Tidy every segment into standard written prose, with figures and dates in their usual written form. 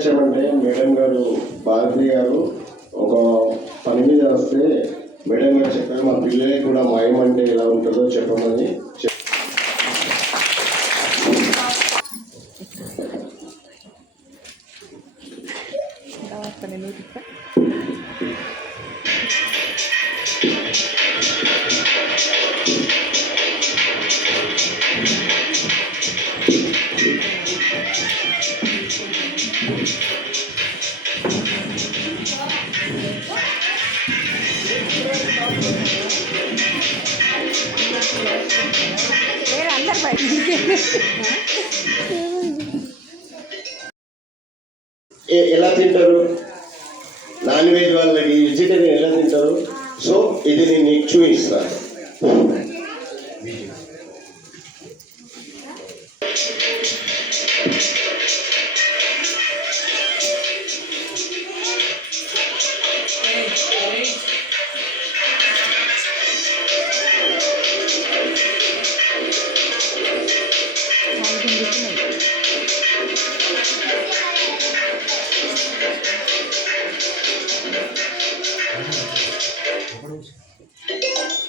వచ్చామంటే మేడం గారు భారతి గారు ఒక పని మీద వస్తే మేడం గారు చెప్పారు మా పిల్లలకి కూడా మాయం అంటే ఎలా ఉంటుందో చెప్పమని. ఎలా తింటారు నాన్ వెజ్ వాళ్ళకి వెజిటేరియన్ ఎలా తింటారు? సో ఇది నేను నీకు చూపిస్తాను.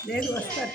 లేదు వస్తారు.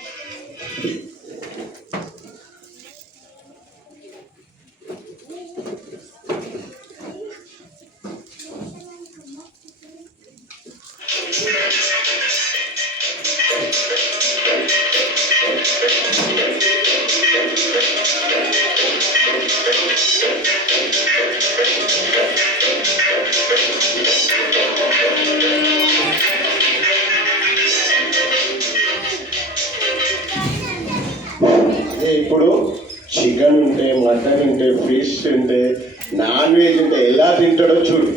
ఇప్పుడు చికెన్ ఉంటే, మటన్ ఉంటే, ఫిష్ ఉంటే, నాన్ వెజ్ ఉంటే ఎలా తింటాడో చూడు.